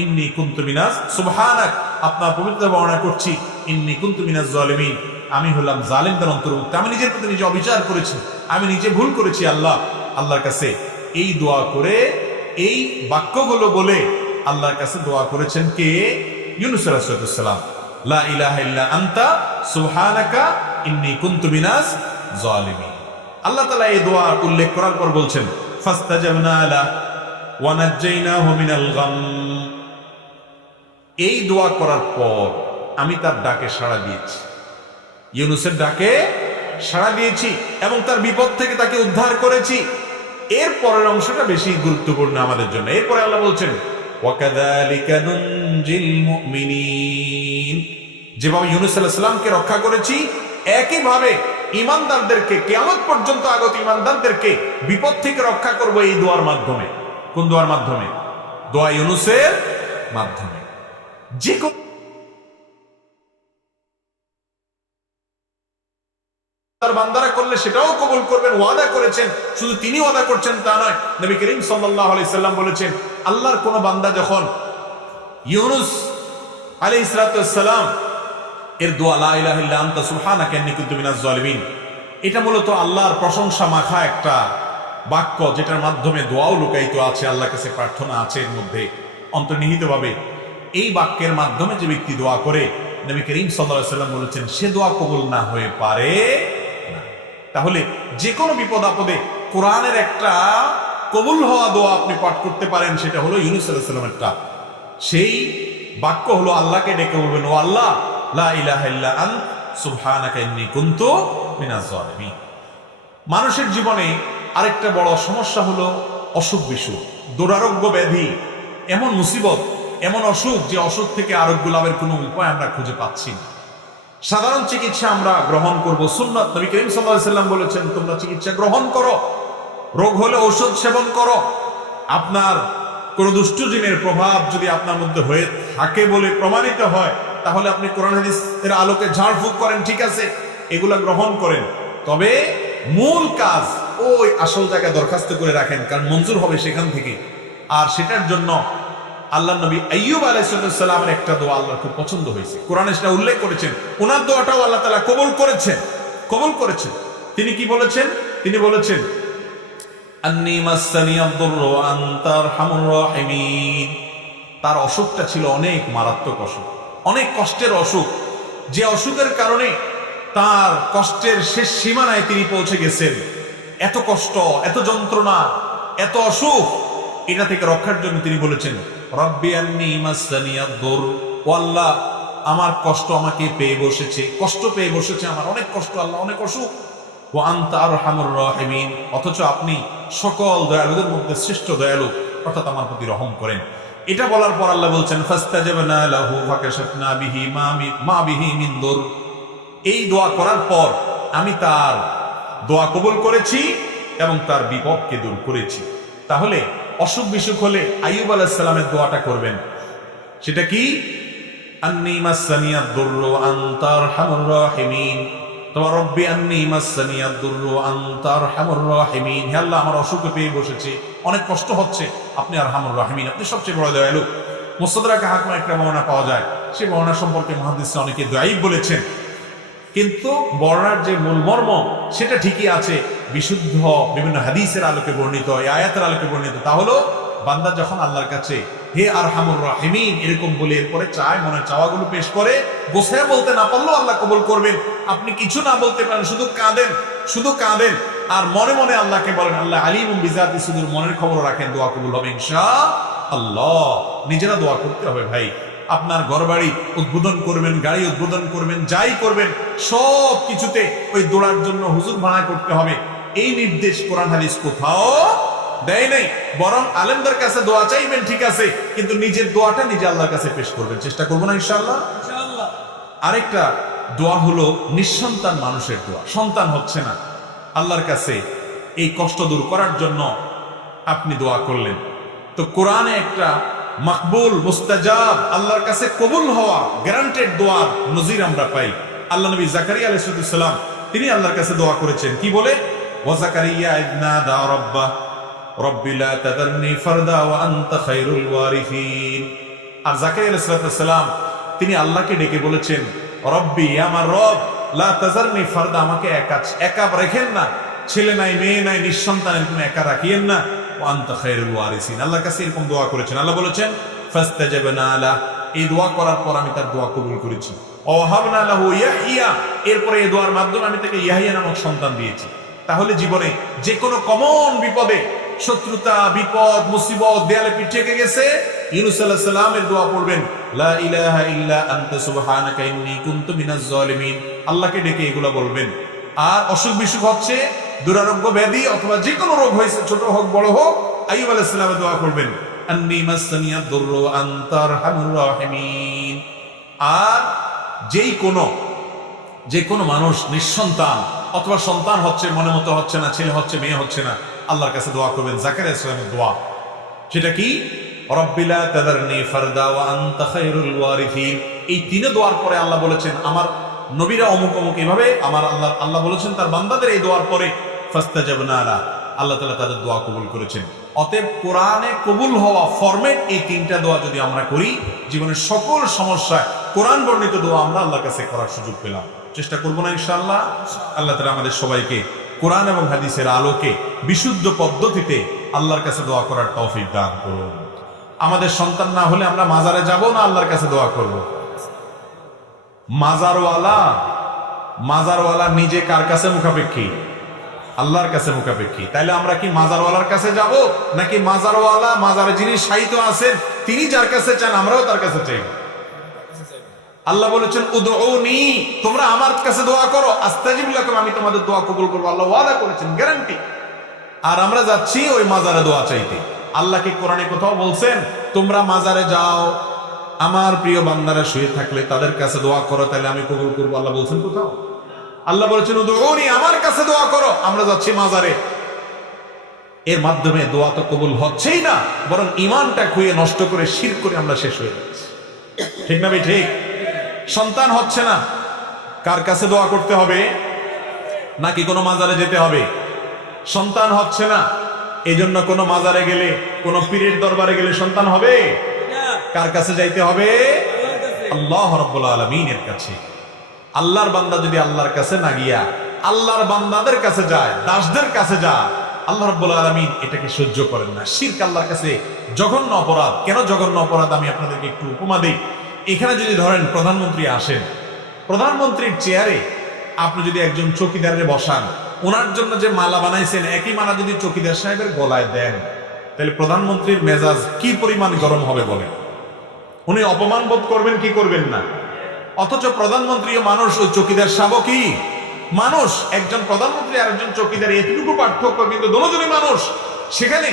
ইন্নী কুনতু মিনাজ সুবহানাক, আপনার পবিত্রতা বর্ণনা করছি, ইন্নী কুনতু মিনাজ জালিমিন, আমি হলাম জালিমদের অন্তর্ভুক্ত, আমি নিজের প্রতি নিজে অবিচার করেছি, আমি নিজে ভুল করেছি। আল্লাহর কাছে এই দোয়া করে, এই বাক্যগুলো বলে আল্লাহর কাছে দোয়া করেছেন কে? ইউনূস আলাইহিস সালাম। লা ইলাহা ইল্লা আনতা সুবহানাকা ইন্নী কুনতু মিনাজ জালিমিন। আল্লাহ তাআলা এই দোয়া উল্লেখ করার পর বলছেন, ফাস্তাজাবনা লা, ওয়া নাজ্জাইনাহু মিনাল গাম। এই দোয়া করার পর আমি তার ডাকে সাড়া দিয়েছি, ইউনুসের ডাকে সাড়া দিয়েছি এবং তার বিপদ থেকে তাকে উদ্ধার করেছি। এর পরের অংশটা বেশি গুরুত্বপূর্ণ আমাদের জন্য। এরপরে আল্লাহ বলছেন ওয়াকাযালিকা নুনজিল মুমিনিন, যেভাবে ইউনুস আলাইহিস সালামকে রক্ষা করেছি একইভাবে ঈমানদারদেরকে, কিয়ামত পর্যন্ত আগত ঈমানদারদেরকে বিপদ থেকে রক্ষা করব এই দোয়ার মাধ্যমে। কোন দোয়ার মাধ্যমে? দোয়া ইউনুসের মাধ্যমে। যে তার বান্দারা করলে সেটাও কবুল করবেন, ওয়াদা করেছেন। শুধু তিনি ওয়াদা করছেন তা নয়, নবী করিম সাল্লাল্লাহু আলাইহি সাল্লাম বলেছেন, আল্লাহর কোন বান্দা যখন ইউনুস আলাইহিস সালাম এর দোয়া লা ইলাহা ইল্লা আনতা সুবহানাকা ইন্নী কুনতু মিনাজ জালিমিন, এটা মূলত আল্লাহর প্রশংসা মাখা একটা বাক্য, যেটার মাধ্যমে দোয়াও লুকায়িত আছে, আল্লাহর কাছে প্রার্থনা আছে এর মধ্যে অন্তর্নিহিতভাবে। এই বাক্যের মাধ্যমে যে ব্যক্তি দোয়া করে, নবী করিম সাল্লাল্লাহু আলাইহি সাল্লাম বলেছেন, সে দোয়া কবুল না হয়ে পারে না। তাহলে যে কোনো বিপদ আপদে কোরআনের একটা কবুল হওয়া দোয়া আপনি পাঠ করতে পারেন, সেটা হলো ইউনুস আলাইহিস সালামেরটা। সেই বাক্য হলো আল্লাহকে ডেকে বলবেন, ও আল্লাহ লা ইলাহা ইল্লা আনতা সুবহানাকা ইন্নী কুনতু মিনাজ জালিমিন। মানুষের জীবনে আরেকটা বড় সমস্যা হলো অসুখ বিসুখ, দুরারোগ্য ব্যাধি, এমন মুসিবত, এমন অসুখ যে অসুখ থেকে আরোগ্য লাভের কোনো উপায় আমরা খুঁজে পাচ্ছি না। সাধারণ চিকিৎসা আমরা গ্রহণ করব, সুন্নাত নবী করিম সাল্লাল্লাহু আলাইহি সাল্লাম বলেছেন তোমরা চিকিৎসা গ্রহণ করো, রোগ হলে ঔষধ সেবন করো। আপনার কোন দুষ্ট জিনের প্রভাব যদি আপনার মধ্যে হয়ে থাকে বলে প্রমাণিত হয়, তাহলে আপনি কোরআন হাদিসের আলোকে ঝাড়ফুঁক করেন, ঠিক আছে, এগুলা গ্রহণ করেন। তবে মূল কাজ ওই আসল জায়গায় দরখাস্ত করে রাখেন, কারণ মঞ্জুর হবে সেখান থেকে। আর সেটার জন্য আল্লাহ নবী আইয়ুব আলাইহিস সালামের একটা দোয়া আল্লাহর খুব পছন্দ হয়েছে, কোরআনে সেটা উল্লেখ করেছেন। ওনার দোয়াটাও আল্লাহ তাআলা কবুল করেছেন। তিনি কি বলেছেন? তিনি বলেছেন আন্নী মাসসানিয়াদ দুররু ওয়া আনতা আরহামুর রাহিমিন। তার অসুখটা ছিল অনেক মারাত্মক অসুখ, অনেক কষ্টের অসুখ, যে অসুখের কারণে তার কষ্টের শেষ সীমানায় তিনি পৌঁছে গেছেন। এত কষ্ট, এত যন্ত্রণা, এত অসুখ, এটা থেকে রক্ষার জন্য তিনি বলেছেন রব্বি আন্নী মাসসানিয়াদ দুর, ও আল্লাহ আমার কষ্ট আমাকে পেয়ে বসেছে, কষ্ট পেয়ে বসেছে, আমার অনেক কষ্ট আল্লাহ, অনেক অসুখ। ওয়া আনতা আরহামুর রাহিমিন, অথচ আপনি সকল দয়ালুদের মধ্যে শ্রেষ্ঠ দয়ালু, অর্থাৎ আমার প্রতি রহম করেন। এটা বলার পর আল্লাহ বলছেন ফাস্তাজাবনা লাহু ফাকাশাফনা বিহি মা বিহি মিন দুর। এই দোয়া করার পর আমি তার দোয়া কবুল করেছি এবং তার বিপদকে দূর করেছি। তাহলে অসুখ বিসুখ হলে আইয়ুব আলাইহিস সালামের দোয়াটা করবেন। সেটা কি? আন্নী মাসসানিয়াদ দুররু ওয়া আনতা আরহামুর রাহিমিন, তোমার রব্বি আন্নী মাসসানিয়াদ দুররু ওয়া আনতা আরহামুর রাহিমিন। হে আল্লাহ আমার অসুখে পেয়ে বসেছে, অনেক কষ্ট হচ্ছে, আপনি আরহামুর রাহিমিন, আপনি সবচেয়ে বড় দয়ালু। মুস্তাদরাকে হাকিমে একটা বর্ণনা পাওয়া যায়, সেই বর্ণনা সম্পর্কে মুহাদ্দিসরা অনেকে দায়ীফ বলেছেন, কিন্তু বর্ণনার যে মূল মর্ম সেটা ঠিকই আছে, বিশুদ্ধ বিভিন্ন হাদিসের আলোকে বর্ণিত, এই আয়াতের আলোকে বর্ণিত। তা হলো বান্দা যখন আল্লাহর কাছে হে আরহামুর রাহিমিন এরকম বলে এরপরে চায়, মনের চাওয়াগুলো পেশ করে, গোছায় বলতে না পারলেও আল্লাহ কবুল করবেন। আপনি কিছু না বলতে পারেন, শুধু কাঁদেন আর মনে মনে আল্লাহকে বলেন আল্লাহ আলিমুম বিজাতি সুদূর, মনের খবর রাখেন, দোয়া কবুল হবে ইনশাআল্লাহ। নিজেরা দোয়া করতে হবে ভাই। আপনার ঘরবাড়ি উদ্বোধন করবেন, গাড়ি উদ্বোধন করবেন, যাই করবেন, সব কিছুতে ওই দোয়ার জন্য হুজুর ভাড়া করতে হবে, এই নির্দেশ কোরআন হাদিস কোথাও দেয় নাই। বরং আলেমদের কাছে দোয়া চাইবেন, ঠিক আছে, কিন্তু নিজের দোয়াটা নিজে আল্লাহর কাছে পেশ করবেন। চেষ্টা করবো না ইনশাআল্লাহ। আরেকটা দোয়া হলো নিঃসন্তান মানুষের দোয়া, সন্তান হচ্ছে না, আল্লাহর কাছে এই কষ্ট দূর করার জন্য আপনি দোয়া করলেন। তো কোরআনে একটা মাকবুল, মুস্তাজাব, আল্লাহর কাছে কবুল হওয়া গ্যারান্টেড দোয়ার নজির আমরা পাই। আল্লাহ নবী জাকারিয়া আলাইহিস সালাম তিনি আল্লাহর কাছে দোয়া করেছেন, কি বলে? ওয়া জাকারিয়া ইয নাদা রাব্বাহ রব্বি লা তাযারনি ফারদা ওয়া আনতা খায়রুল ওয়ারিসিন। আর জাকারিয়া আলাইহিস সালাম তিনি আল্লাহকে ডেকে বলেছেন রব্বি, আমার রব, লা তাযারনি ফারদা, আমাকে একা রাখেন না, ছেলে নাই, মেয়ে নাই, নিঃসন্তান, এরকম একা রাখিয়েন না, ওয়া আনতা খায়রুল ওয়ারিসিন। আল্লাহর কাছে এরকম দোয়া করেছেন। আল্লাহ বলেছেন ফাস্তাজাবনা লাহু, এই দোয়া করার পর আমি তার দোয়া কবুল করেছি। ওয়াহাবনা লাহু ইয়াহইয়া, এরপরে এই দোয়ার মাধ্যমে আমি তাকে ইয়াহইয়া নামক সন্তান দিয়েছি। তাহলে জীবনে যে কোনো কমন বিপদে শত্রুতা, বিপদ, মুসিবত দেয়ালে পিঠ থেকে গেছে, ইউনূস আলাইহিস সালামের দোয়া পড়বেন, লা ইলাহা ইল্লা আনতা সুবহানাকা ইন্নী কুনতু মিনাজ জালিমিন। আল্লাহকে ডেকে এগুলো বলবেন। আর অসুখ বিসুখ হচ্ছে, দুরারোগ্য ব্যাধি অথবা যে কোনো রোগ হয়েছে, ছোট হোক বড় হোক, আইয়ুব আলাইহিস সালামের দোয়া করবেন, আন্নী মাসসানিয়াদ দুররু আনতা আরহামুর রাহিমিন। আর যে কোনো মানুষ নিঃসন্তান অথবা সন্তান হচ্ছে, মনে মতো হচ্ছে না, ছেলে হচ্ছে, মেয়ে হচ্ছে না, আল্লাহর কাছে দোয়া করবেন। জাকারিয়া আলাইহিস সালামের দোয়া সেটা কি? রব্বি লা তাযারনি ফারদা ওয়া আনতা খায়রুল ওয়ারিসিন। এই তিন দোয়ার পরে আল্লাহ বলেছেন আমার নবীরা অমুক অমুক এভাবে আমার আল্লাহ বলেছেন তার বান্দাদের এই দোয়ার পরে ফাস্তাজাবনা লা, আল্লাহ তাআলা তাদের দোয়া কবুল করেছেন। অতএব কোরআনে কবুল হওয়া ফরম্যাট এই তিনটা দোয়া যদি আমরা করি, জীবনের সকল সমস্যায় কোরআন বর্ণিত দোয়া আমরা আল্লাহর কাছে করার সুযোগ পেলাম। চেষ্টা করবো না ইনশাআল্লাহ? আল্লাহ তাআলা আমাদের সবাইকে কোরআন এবং হাদিসের আলোকে বিশুদ্ধ পদ্ধতিতে আল্লাহর কাছে দোয়া করার তৌফিক দান করুন। আমাদের সন্তান না হলে আমরা মাজারে যাব না আল্লাহর কাছে দোয়া করব? মাজারওয়ালা নিজে কার কাছে মুখাপেক্ষী? আল্লাহর কাছে মুখাপেক্ষী। তাইলে আমরা কি মাজারওয়ালার কাছে যাব, নাকি মাজারওয়ালা, মাজারে যিনি শায়িত আছেন তিনি যার কাছে চান আমরাও তার কাছে চাই? আল্লাহ বলেছেন উদউনি, তোমরা আমার কাছে দোয়া করো, আস্তাজিব লাকুম, আমি তোমাদের দোয়া কবুল করব। আল্লাহ ওয়াদা করেছেন, গ্যারান্টি। আর আমরা যাচ্ছি ওই মাজারে দোয়া চাইতে। আল্লাহ কি কোরআনে কোথাও বলছেন তোমরা মাজারে যাও, আমার প্রিয় বান্দারা শুয়ে থাকলে তাদের কাছে দোয়া করো, তাহলে আমি কবুল করবো? আল্লাহ বলছেন কোথাও? আল্লাহ বলেছেন উদউনি, আমার কাছে দোয়া করো। আমরা যাচ্ছি মাজারে, এর মাধ্যমে দোয়া তো কবুল হচ্ছেই না, বরং ঈমানটা খুঁয়ে নষ্ট করে শিরক করে আমরা শেষ হয়ে যাচ্ছি। ঠিক না ভাই? ঠিক। সন্তান হচ্ছে না, কার কাছে দোয়া করতে হবে? নাকি কোনো মাজারে যেতে হবে? সন্তান হচ্ছে না, এই জন্য কোনো মাজারে গেলে, কোনো পীরের দরবারে গেলে সন্তান হবে? কার কাছে যাইতে হবে? আল্লাহ রাব্বুল আলামিনের কাছে। আল্লাহর বান্দা যদি আল্লাহর কাছে না গিয়া আল্লাহর বান্দাদের কাছে যায়, দাসদের কাছে যায়, আল্লাহ রাব্বুল আলামিন এটাকে সহ্য করেন না। শিরক আল্লাহর কাছে জঘন্য অপরাধ। কেন জঘন্য অপরাধ আমি আপনাদেরকে একটু উপমা দিই। এখানে যদি ধরেন প্রধানমন্ত্রী আসেন, প্রধানমন্ত্রীর চেয়ারে আপনি যদি একজন চৌকিদারে বসান, ওনার জন্য যে মালা বানাইছেন একই মালা যদি চৌকিদার সাহেবের গলায় দেন, তাহলে প্রধানমন্ত্রীর মেজাজ কি পরিমাণ গরম হবে বলেন? উনি অপমান বোধ করবেন কি করবেন না? অথচ প্রধানমন্ত্রী মানুষ, ওই চৌকিদার সাহেব কি মানুষ? একজন প্রধানমন্ত্রী আর একজন চৌকিদার এতটুকু পার্থক্য, কিন্তু দুজনই মানুষ। সেখানে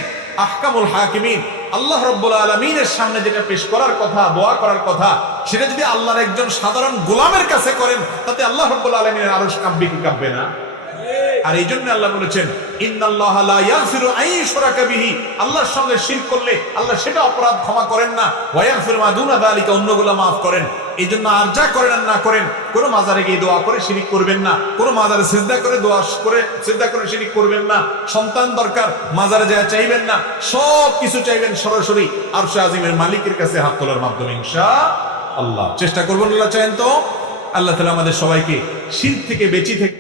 আহকামুল হাকিমিন আল্লাহ রাব্বুল আলামিনের সামনে যেটা পেশ করার কথা, দোয়া করার কথা, সেটা যদি আল্লাহর একজন সাধারণ গোলামের কাছে করেন, তাতে আল্লাহ রাব্বুল আলামিনের আরশ কাঁপবে কি কাঁপবে না? আর এই জন্য আল্লাহ বলেছেন ইন্নাল্লাহা লা ইয়াগফিরু আন ইউশরাকা বিহি, আল্লাহর সঙ্গে শিরক করলে আল্লাহ সেটা অপরাধ ক্ষমা করেন না, ওয়া ইয়াগফিরু মা দুনা যালিকা, অন্যগুলো মাফ করেন। এই জন্য আর যা করেন আর না করেন, কোন মাজারে গিয়ে দোয়া করে শিরিক করবেন না, কোন মাজারে সিজদা করে দোয়া করে সিজদা করে শিরিক করবেন না। সন্তান দরকার, মাজারে যায় চাইবেন না, সব কিছু চাইবেন সরাসরি আরশে আজিমের মালিকের কাছে হাত তোলার মাধ্যমে ইনশাআল্লাহ। চেষ্টা করবেন, আল্লাহ চাইেন তো। আল্লাহ তাআলা আমাদের সবাইকে শিরক থেকে বেঁচে থেকে